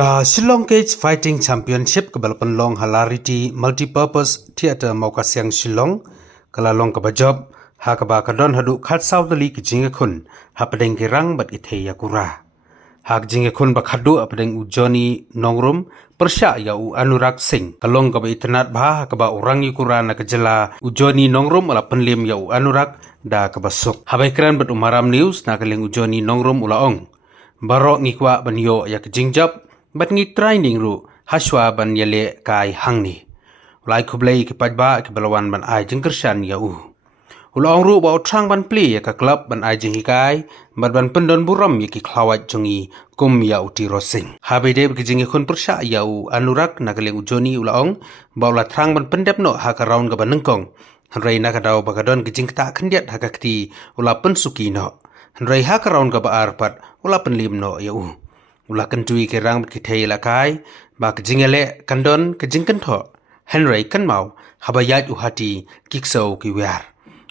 Shillong Cage Fighting Championship kebalapan long Hilarity Multipurpose Theatre Maukasiang Shillong kalalong kabajob hakaba kadon hadu khat saudali kijingekun hapadeng kirang bat ithe yakura hak jingekun bakhadu apadeng ujoni nongrum persya ya u Anurag Singh kalong kaba itnat bah hakaba orang yukura na kejela ujoni nongrum ala pynliem ya u Anurag da kabasuk habaikran bat umaram news na kaleng ujoni nongrum ulaong barok ngikwa banyo ya kijingjab bat ngi training ru haswa ban yale kai hangni ulai khublei ki pajba ki balawan ban ai jingkershan ya u ulong ru ba utrang ban pli ya ka club ban ai jing kai bat ban pendon buram ya ki khlawat jungi kum ya uti rosing habede ki jingi khun persha ya u Anurag nagaleng ujoni ulong ba ula thrang ban pendep no ha ka round ga ban nengkong hanrei na ka daw ba ka don ki jing ta khndiat ha ka kti ula pensuki no hanrei ha ka round ga ba arpat ula penlim no ya u ula kentui ke rang ki thei la kai ba ke jingele kandon ke jingkan tho henry kan mau habayat uhati kikso ki wer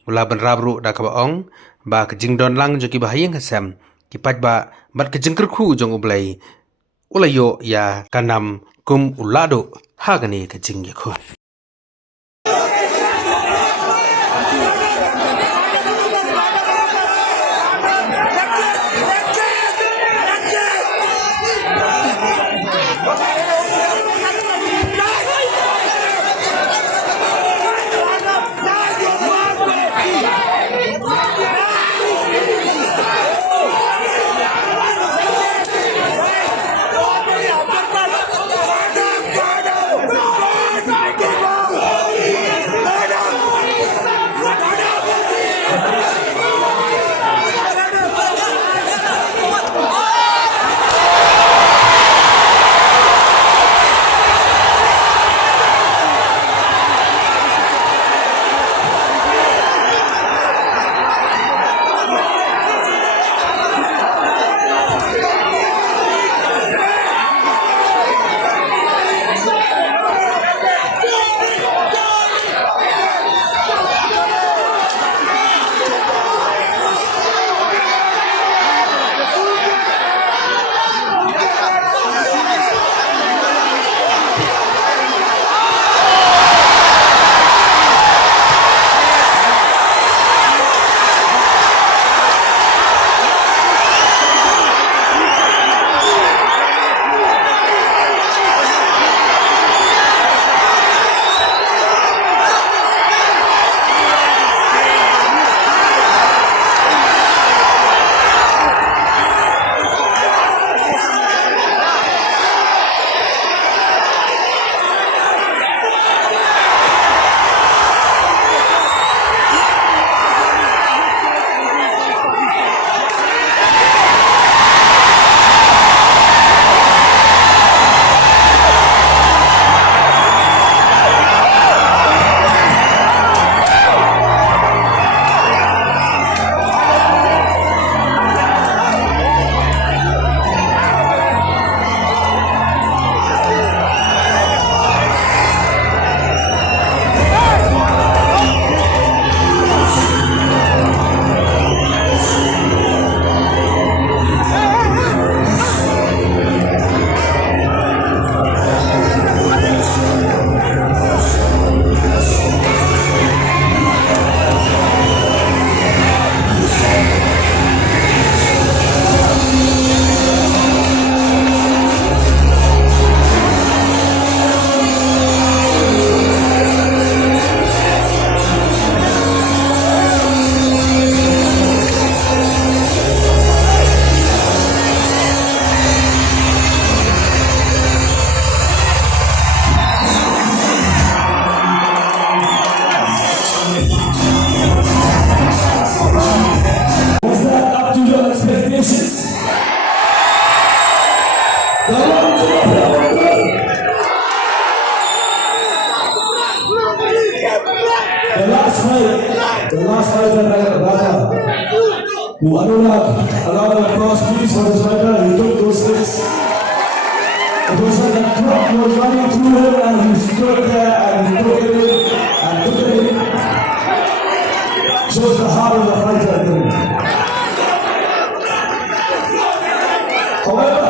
ula ban rabru da ka ong ba ke jingdon lang jo ki bahayeng hasam ki patba bat ke jingker khu jong ublai ula yo ya kanam kum ulado hagane ke jingye khu The last fighter, Raja. Anurag, allow the applause please for this fighter. He took those sticks. It was like a truck was running through him and he stood there and he took it in and took it in. Shows the heart of the fighter, I think. However,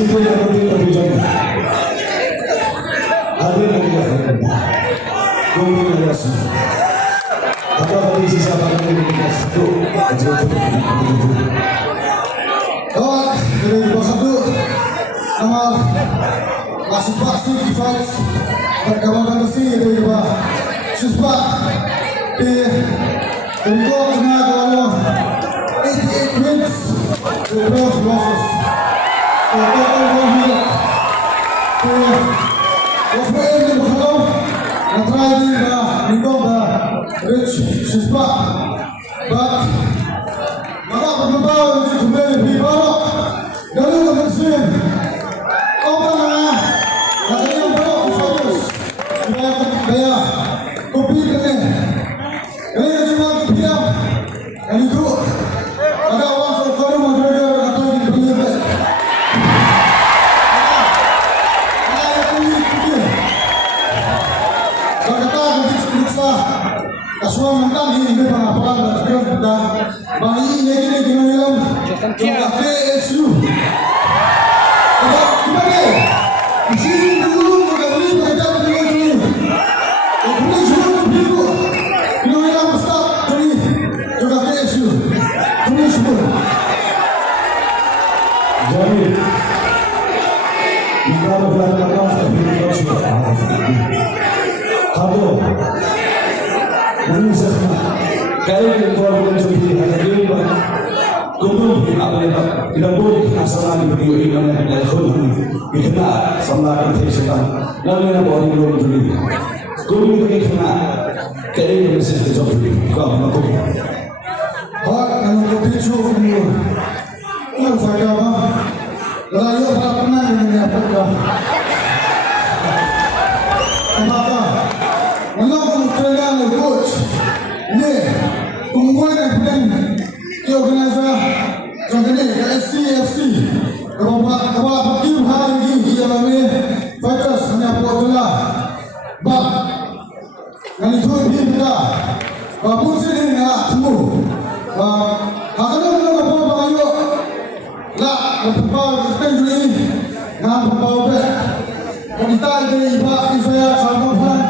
Singh yang berbicara. Ada lagi yang kami lihat. Apa bagi sisa bagi kita itu? Oh, dari satu nama masuk pasti defense perkembangan mesin dari bawah susah di untuk mengagalnya 88 wins to 12 losses. So total win here. Wafat ini berhasil mentrai menggolkan Rich susah, but maka berkembang kembali pribadi dari mesin. Apa namanya? Katanya berapa fokus? Saya kopi ini. Ini cuma diam. Ini tu ada orang sekarang mengajar kata ini berbeza. Ada kopi. Kata bisa kasuan mentang ini memang apa dan bagi ini dengan dalam jumlah KSU. Gimana? Di sini dulu kita beli pekerjaan dengan dulu. Kemudian semua dulu. Dengan dalam besar dari jumlah KSU. Kemudian semua. Jadi, kita berlaku seperti itu sudah. Kalau manusia kali ini kalau menjadi hadir kumpul apa tidak boleh asal di video ini ada khulun ikhna sama ketersediaan lalu yang boleh belum jadi kumpul ikhna kali ini mesti terjadi kalau aku kalau bicu ini yang saya apa lalu apa pernah ini apa apa Menolak kerana coach, ni pengumuman yang di organisasi contohnya SCFC, kalau tim hari ini dalam ni fighters hanya popular, bab, yang itu dia, bapun sini nak temu, akan ada apa bayu, lah, apa kita ini, nak apa apa, kita ini ibarat saya sama pun.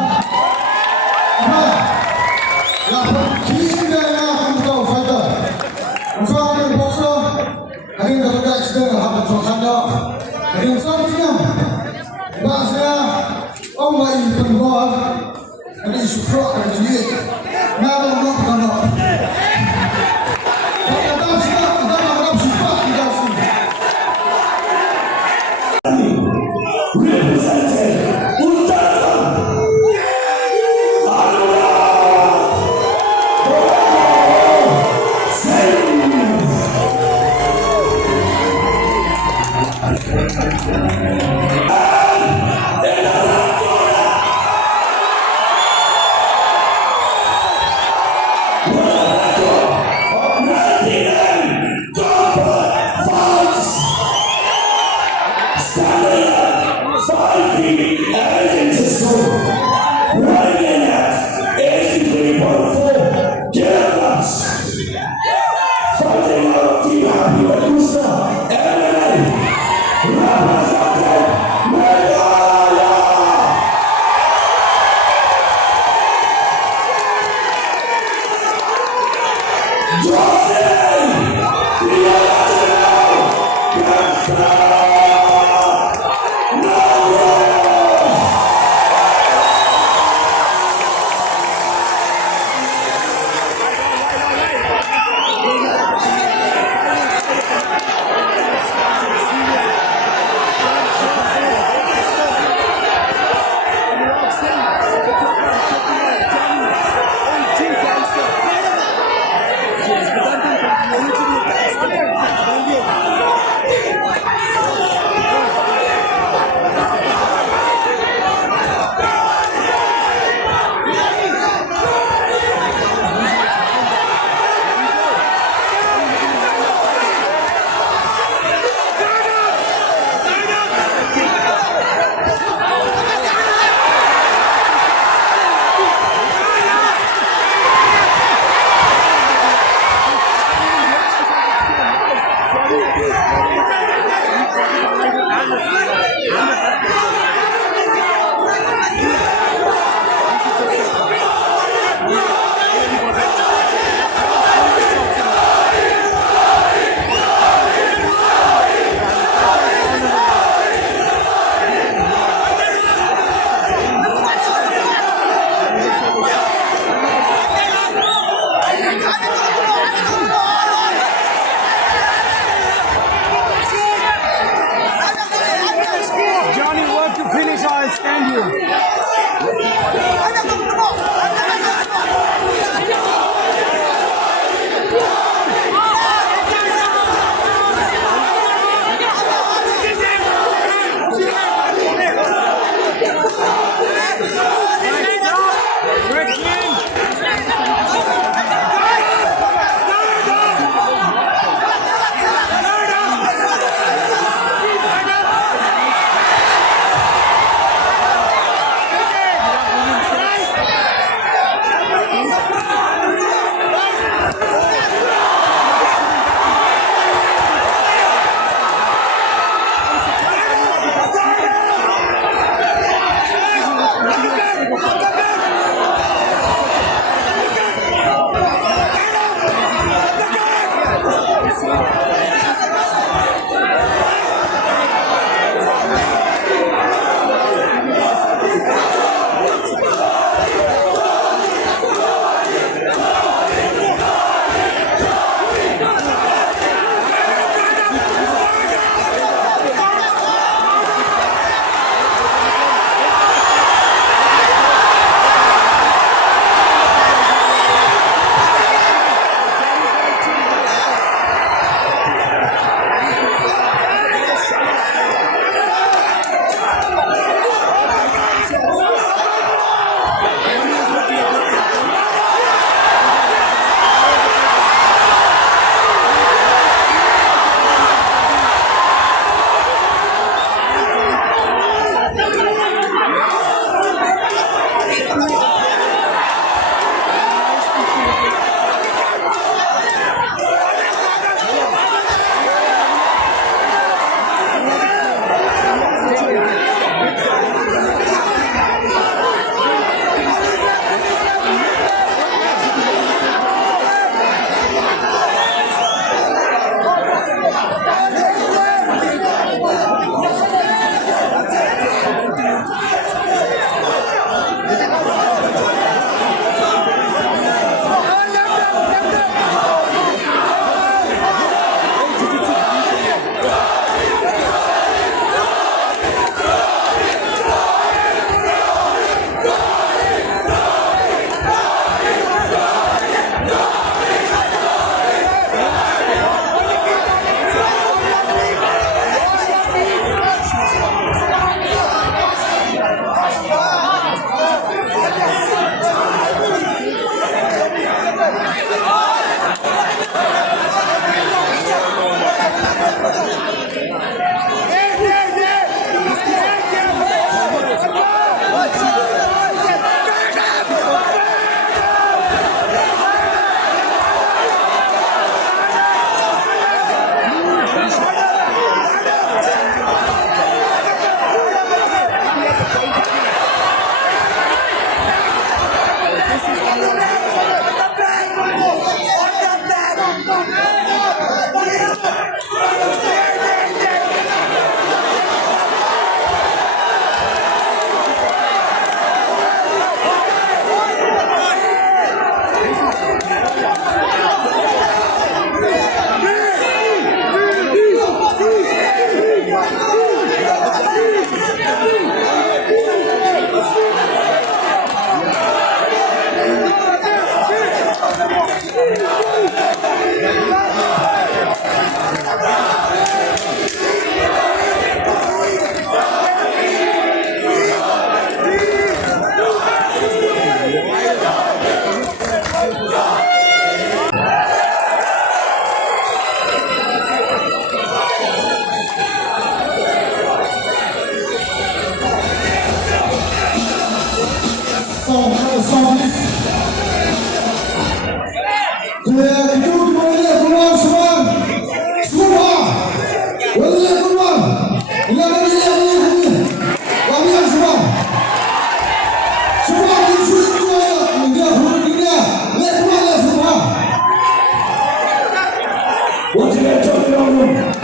Once again, Johnny Long,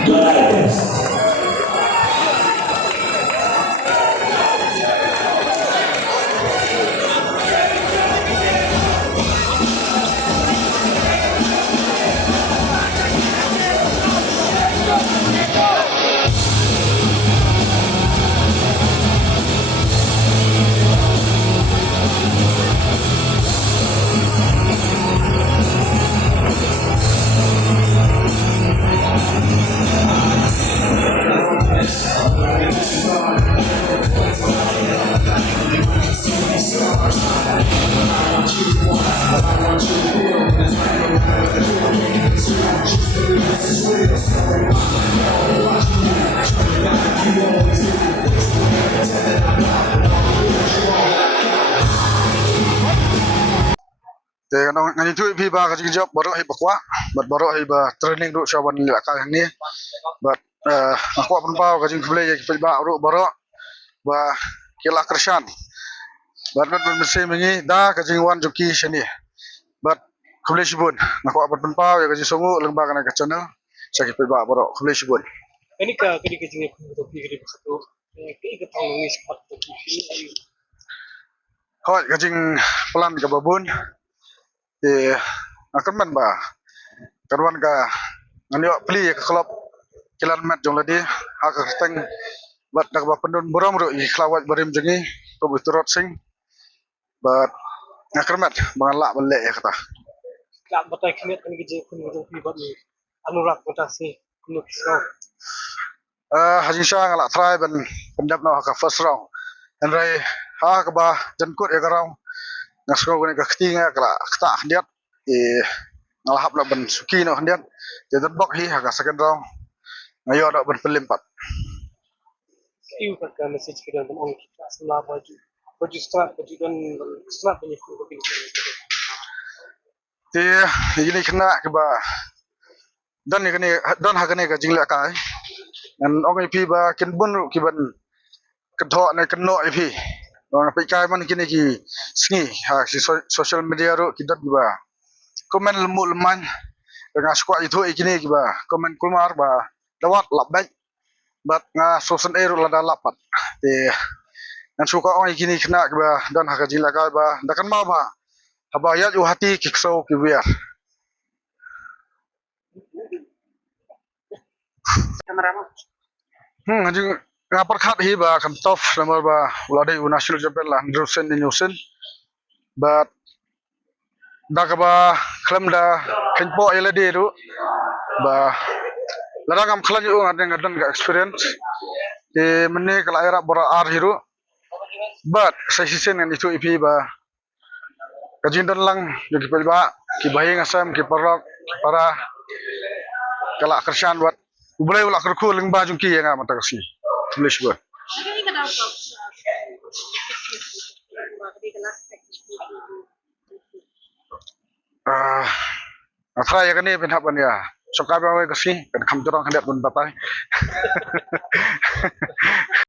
good at this. Te ngani tu pi ba ka jing job baru hi bakwa bat baru hi ba training ru shawan ni ka ni bat aku pun pau ka jing play ki ba ru baru ba kila kershan bat bat mesti mengi da ka jing wan joki shani bat kule shibun aku pun pau ya ka jing songu lengba kana ka channel sakit ba baru kule shibun Ini kini kecingnya pun itu pikir itu kini kita tahu ini seperti itu. hoi ka jing plan ka babun te akan man ba karwan ka ngani pli ka klub kilan mat jong ladi ha ka teng bat dak ba pendun borom ru i klawat barim jengi to biturot sing bat akramat bangala balle ya kata Kalau betul kini kecing pun itu pikir ini Anurag mutasi kini kisah. hajin sha ngala try ban pendap no ka first round and rai ha ka ba jankut ya garau ngasko gani ka khtinga kala khta hdiat e ngala hap la ban suki no hdiat te dot bok hi ha ka second round ngayo do ban pelimpat Iu kan message kita dan orang kita semua baju start baju dan start banyak pun pikir. te ini kena ke ba dan ni kene dan ha kene ka jingla kai an ong ip ba kin bun ki ban kedho ne keno ip ong pi kai man kini ki sni ha si social media ro ki dot ba komen lemu leman dengan squad itu ikini ki ba komen kulmar ba dawat labak bat nga social ero la dalapat te an suka ong ikini kena ki ba dan ha ka jingla kai ba dakan ma ba habayat u hati kikso ki biar anjing ngapar khat hi ba kan top nomor ba ulade national champion lah drusen ni nyusen but dak ba klam da kenpo elade ru ba larangam khlan yu ngadeng ngadan ga experience e menne kala era bora ar hiru but session ngan itu ipi ba kajindan lang jogi pelba ki bahing asam ki parok para kala kershan buat ubulai ulak kerku lengba jungki yang amat kasi tulis buat Athra ya kan ni penhapan ya sokai bawa kasi kan kam jorong hendak pun batai